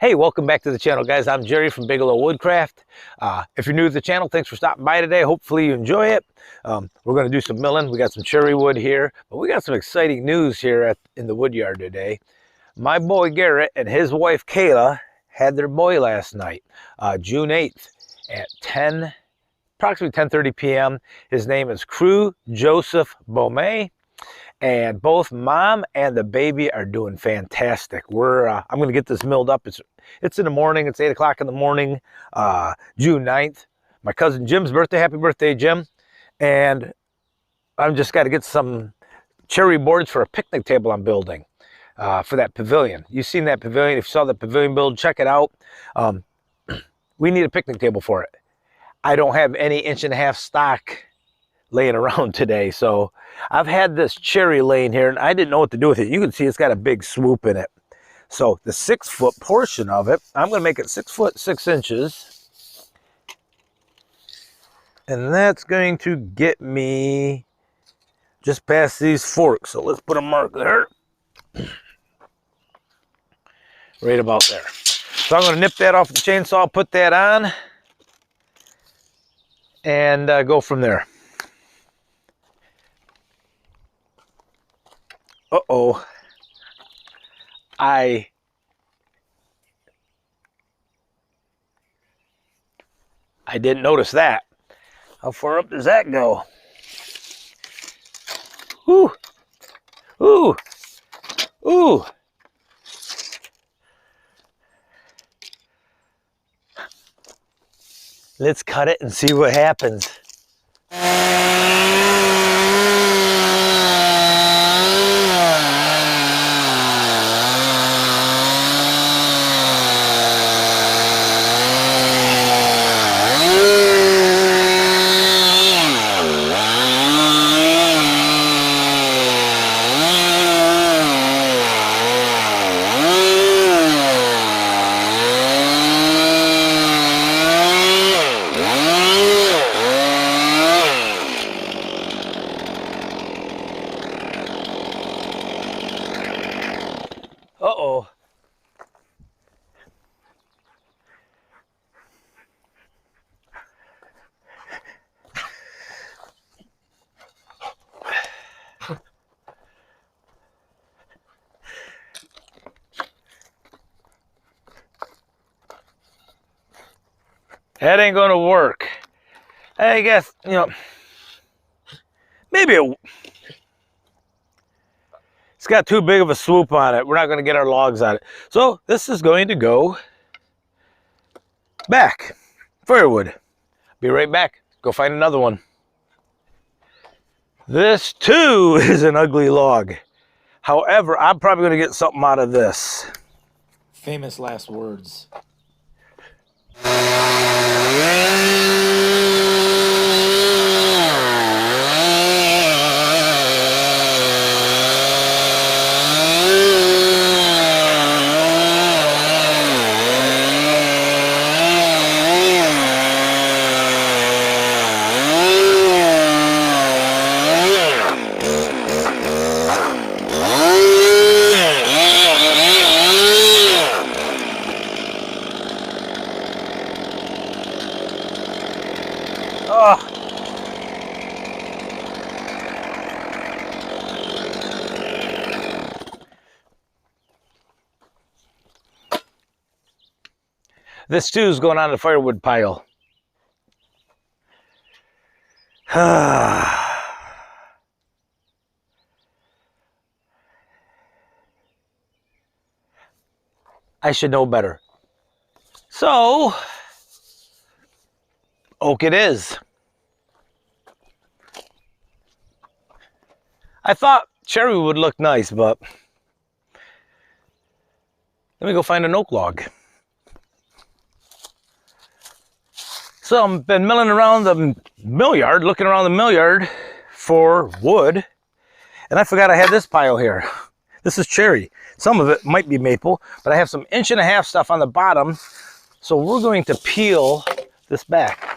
Hey, welcome back to the channel, guys. I'm Jerry from Bigelow Woodcraft. If you're new to the channel, thanks for stopping by today. Hopefully you enjoy it. We're going to do some milling. We got some cherry wood here, but we got some exciting news here in the wood yard today. My boy Garrett and his wife Kayla had their boy last night, June 8th at approximately 10:30 p.m. His name is Crew Joseph Beaumay. And both mom and the baby are doing fantastic. I'm going to get this milled up. It's in the morning. It's 8 o'clock in the morning, June 9th. My cousin Jim's birthday. Happy birthday, Jim. And I've just got to get some cherry boards for a picnic table I'm building for that pavilion. You've seen that pavilion. If you saw the pavilion build, check it out. We need a picnic table for it. I don't have any 1.5 inch stock laying around today, so I've had this cherry laying here and I didn't know what to do with it. You can see it's got a big swoop in it. So the 6-foot portion of it, I'm going to make it 6 foot 6 inches, and that's going to get me just past these forks. So let's put a mark there, right about there. So I'm going to nip that off the chainsaw, put that on, and go from there. Uh-oh. I didn't notice that. How far up does that go? Ooh. Ooh. Ooh. Let's cut it and see what happens. Uh-oh. That ain't gonna work. I guess, maybe it's got too big of a swoop on it. We're not gonna get our logs on it. So this is going to go back. Firewood. Be right back. Go find another one. This too is an ugly log. However, I'm probably gonna get something out of this. Famous last words. This too is going on the firewood pile. I should know better. So, oak it is. I thought cherry would look nice, but let me go find an oak log. So I've been milling around the mill yard, looking around the mill yard for wood, and I forgot I had this pile here. This is cherry. Some of it might be maple, but I have some 1.5 inch stuff on the bottom, so we're going to peel this back.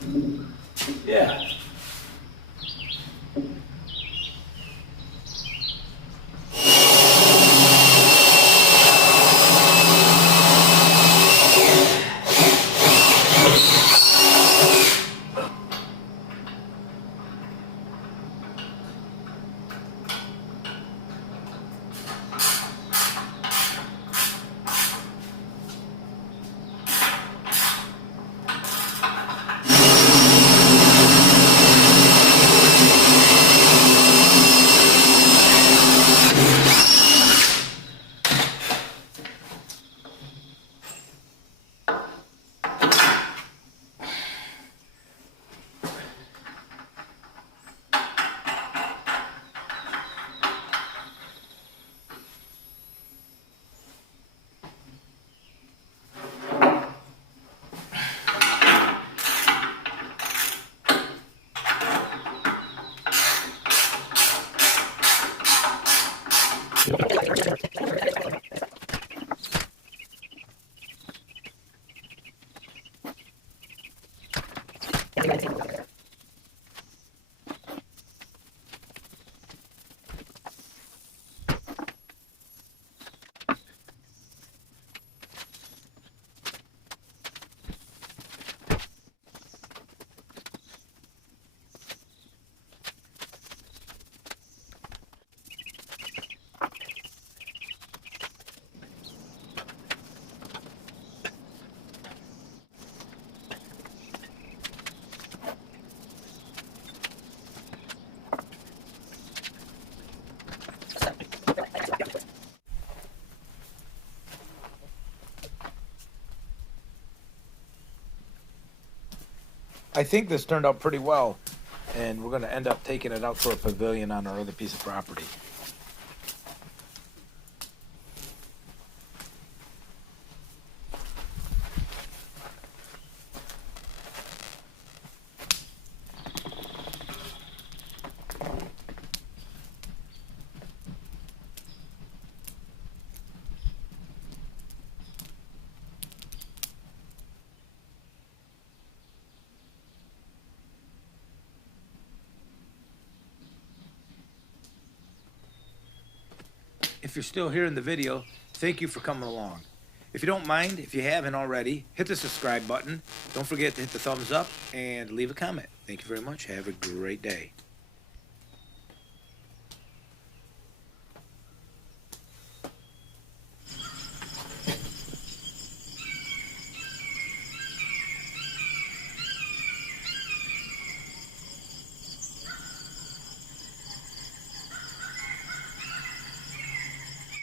Yeah. I think this turned out pretty well, and we're going to end up taking it out for a pavilion on our other piece of property. If you're still here in the video, thank you for coming along. If you don't mind, if you haven't already, hit the subscribe button. Don't forget to hit the thumbs up and leave a comment. Thank you very much. Have a great day.